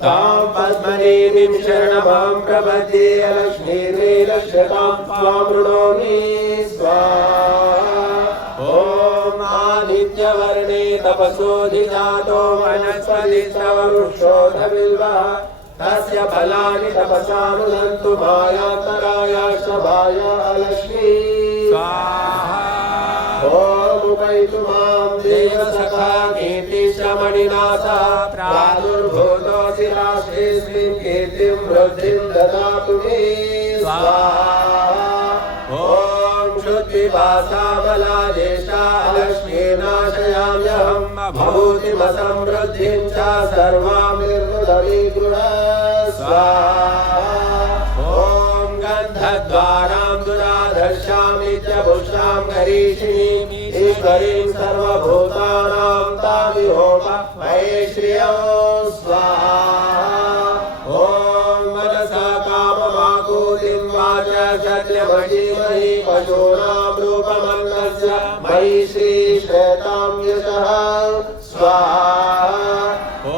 तां पद्मनीं शरणमां प्रपद्ये लक्ष्मीर्वेलक्षतां त्वां मृणोमि स्वाहा। ॐ आदित्यवर्णे तपसोऽधिजातो वनस्पतिस्तववृक्षोऽधबिल्वः तस्य फलानि तपसानुदन्तु मायान्तराय शभाय लक्ष्मी स्वाहा। ॐ उपैतु मां देवसखा कीर्तिश्रमणिनाथा प्रादुर्भूतोऽसि राष्ट्रेऽस्मिन् कीर्तिं वृद्धिं ददातु मे स्वाहा। ॐ शुद्धिवासा बलादेशा लक्ष्मीनाशयाम्यहं भूतिमसमृद्धिं च सर्वां निर्मुदमीगृह स्वाहा। ॐ गन्धद्वारां दुराधर्षामि च पुष्टां गरीषिणीं ईश्वरीं सर्वभूतानां तामिहोम मये श्रियं स्वाहा। ॐ मनसा काममाकूतिं वाचा सत्यमहीमहि पशूनां रूपमन्नस्य मयि श्रीश्वेतां यशः स्वाहा। ॐ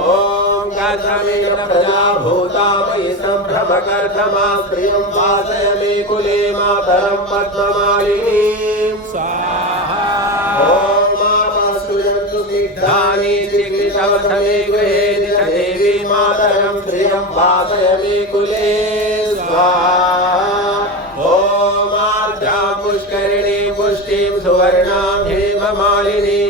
गतमेन प्रजाभूता मयि सम्भ्रमकर्धमा प्रियं वासय मे कुले मातरं पद्ममालिनीं स्वाहा। ॐ मामस्तुयन्तु सिद्धानि चिकित्सवसमे गृहे देवी मातरं प्रियं वासय मे कुले स्वाहा। ॐ आर्द्रां पुष्करिणीं पुष्टिं सुवर्णां हेममालिनीं